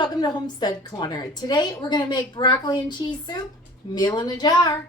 welcome to Homestead Corner. Today we're going to make broccoli and cheese soup, meal in a jar.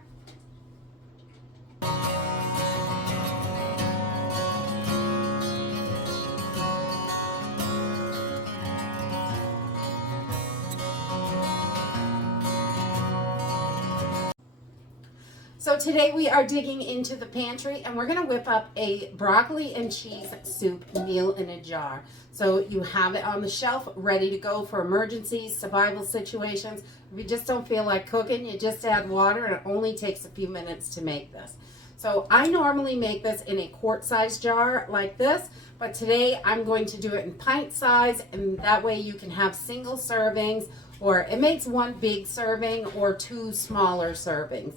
So today we are digging into the pantry and we're going to whip up a broccoli and cheese soup meal in a jar. So you have it on the shelf ready to go for emergencies, survival situations. If you just don't feel like cooking, you just add water and it only takes a few minutes to make this. So I normally make this in a quart-sized jar like this, but today I'm going to do it in pint size, and that way you can have single servings, or it makes one big serving or two smaller servings.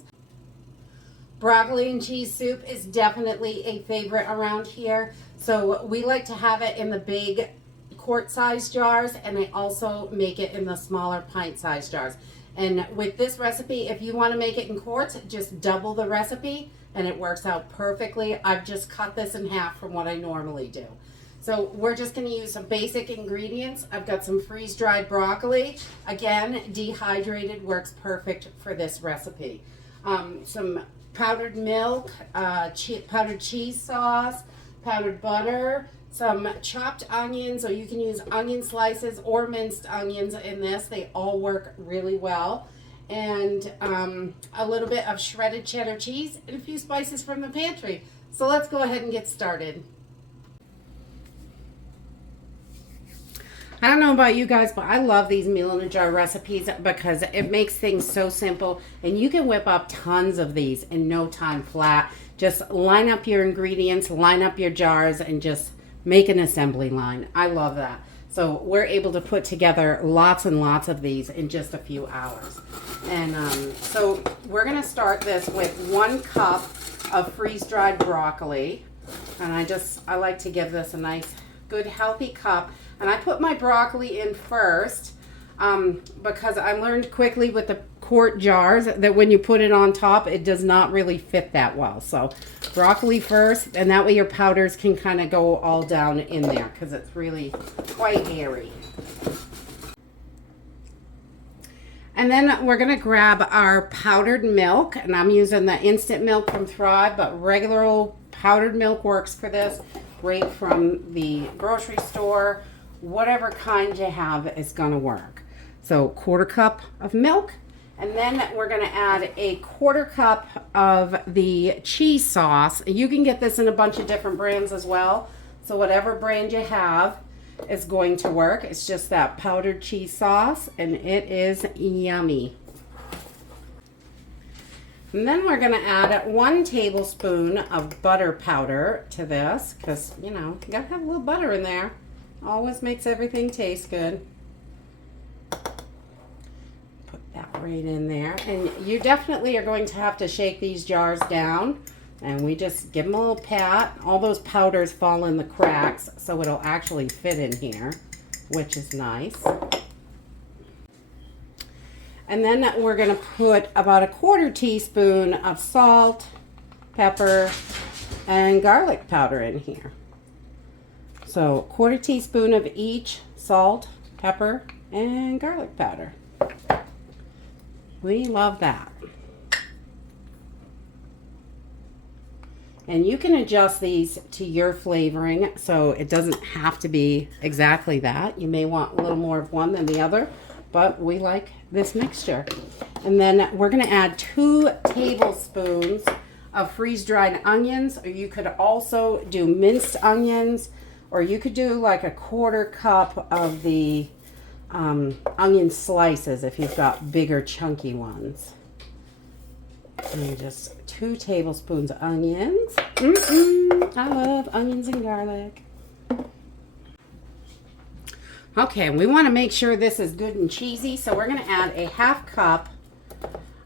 Broccoli and cheese soup is definitely a favorite around here. So we like to have it in the big quart-sized jars, and I also make it in the smaller pint-sized jars. And with this recipe, if you want to make it in quarts, just double the recipe and it works out perfectly. I've just cut this in half from what I normally do. So we're just going to use some basic ingredients. I've got some freeze-dried broccoli. Again, dehydrated works perfect for this recipe. Some powdered milk, powdered cheese sauce, powdered butter, some chopped onions, or you can use onion slices or minced onions in this. They all work really well. And a little bit of shredded cheddar cheese and a few spices from the pantry. So let's go ahead and get started. I don't know about you guys, but I love these meal in a jar recipes because it makes things so simple, and you can whip up tons of these in no time flat. Just line up your ingredients, line up your jars, and just make an assembly line. I love that. So we're able to put together lots and lots of these in just a few hours. And so we're going to start this with 1 cup of freeze-dried broccoli. And I like to give this a nice, good, healthy cup. And I put my broccoli in first because I learned quickly with the quart jars that when you put it on top, it does not really fit that well. So broccoli first, and that way your powders can kind of go all down in there because it's really quite airy. And then we're going to grab our powdered milk, and I'm using the instant milk from Thrive, but regular old powdered milk works for this. Great from the grocery store. Whatever kind you have is going to work. So 1/4 cup of milk, and then we're going to add a 1/4 cup of the cheese sauce. You can get this in a bunch of different brands as well. So whatever brand you have is going to work. It's just that powdered cheese sauce, and it is yummy. And then we're going to add 1 tablespoon of butter powder to this because, you know, you got to have a little butter in there. Always makes everything taste good. Put that right in there. And you definitely are going to have to shake these jars down. And we just give them a little pat. All those powders fall in the cracks, so it'll actually fit in here, which is nice. And then we're going to put about a 1/4 teaspoon of salt, pepper, and garlic powder in here. So 1/4 teaspoon of each: salt, pepper, and garlic powder. We love that. And you can adjust these to your flavoring, so it doesn't have to be exactly that. You may want a little more of one than the other, but we like this mixture. And then we're going to add 2 tablespoons of freeze-dried onions, or you could also do minced onions, or you could do like a 1/4 cup of the onion slices if you've got bigger chunky ones. And just 2 tablespoons of onions. I love onions and garlic. Okay, we want to make sure this is good and cheesy, so we're going to add a 1/2 cup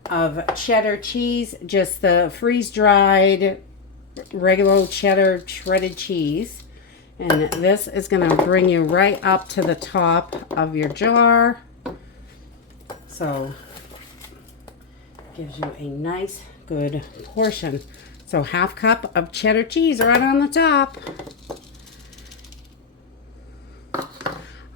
of cheddar cheese, just the freeze-dried regular old cheddar shredded cheese. And this is going to bring you right up to the top of your jar. So gives you a nice good portion. So 1/2 cup of cheddar cheese right on the top.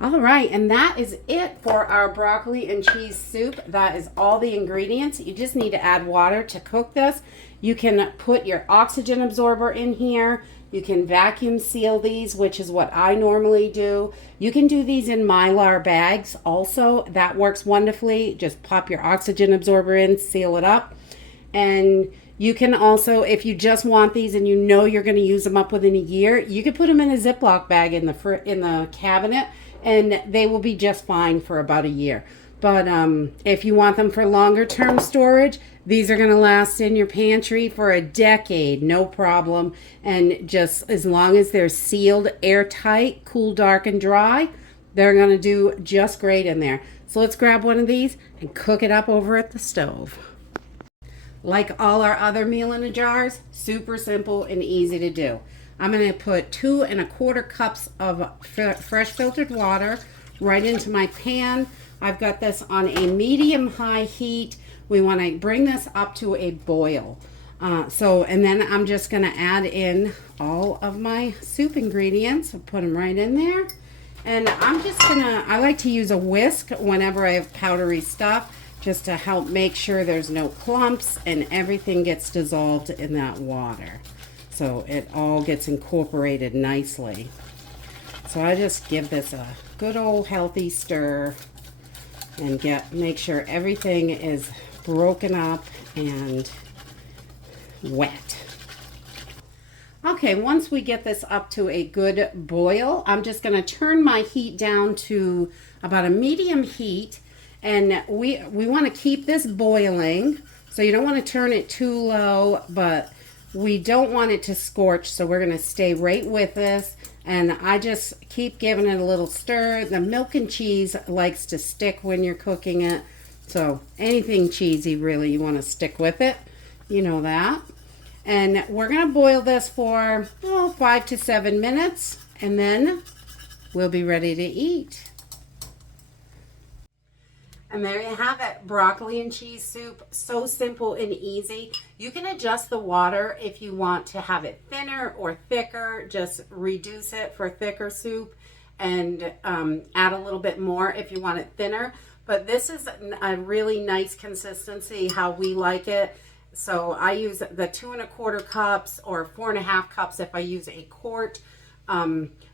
All right, and that is it for our broccoli and cheese soup. That is all the ingredients. You just need to add water to cook this. You can put your oxygen absorber in here. You can vacuum seal these, which is what I normally do. You can do these in Mylar bags also. That works wonderfully. Just pop your oxygen absorber in, seal it up. And you can also, if you just want these and you know you're going to use them up within a year, you can put them in a Ziploc bag in the cabinet, and they will be just fine for about a year. But if you want them for longer term storage, these are going to last in your pantry for a decade, no problem. And just as long as they're sealed, airtight, cool, dark, and dry, they're going to do just great in there. So let's grab one of these and cook it up over at the stove. Like all our other meal in a jars, super simple and easy to do. I'm going to put 2 1/4 cups of fresh filtered water right into my pan. I've got this on a medium-high heat. We want to bring this up to a boil. And then I'm just going to add in all of my soup ingredients. I'll put them right in there. And I like to use a whisk whenever I have powdery stuff, just to help make sure there's no clumps and everything gets dissolved in that water. So it all gets incorporated nicely. So I just give this a good old healthy stir and make sure everything is broken up and wet. Okay, once we get this up to a good boil, I'm just going to turn my heat down to about a medium heat. And we want to keep this boiling, so you don't want to turn it too low, but we don't want it to scorch, so we're going to stay right with this. And I just keep giving it a little stir. The milk and cheese likes to stick when you're cooking it, so anything cheesy, really, you want to stick with it. You know that. And we're going to boil this for 5 to 7 minutes, and then we'll be ready to eat. And there you have it, broccoli and cheese soup. So simple and easy. You can adjust the water if you want to have it thinner or thicker. Just reduce it for thicker soup and add a little bit more if you want it thinner. But this is a really nice consistency, how we like it. So I use the 2 1/4 cups or 4 1/2 cups if I use a quart.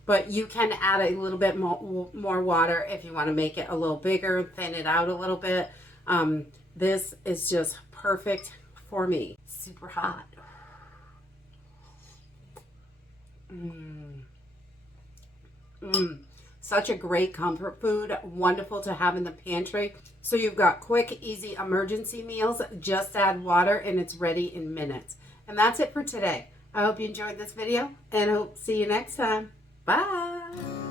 But you can add a little bit more water if you want to make it a little bigger, thin it out a little bit. This is just perfect for me. Super hot. Such a great comfort food. Wonderful to have in the pantry. So you've got quick, easy emergency meals. Just add water and it's ready in minutes. And that's it for today. I hope you enjoyed this video and I hope to see you next time. Bye.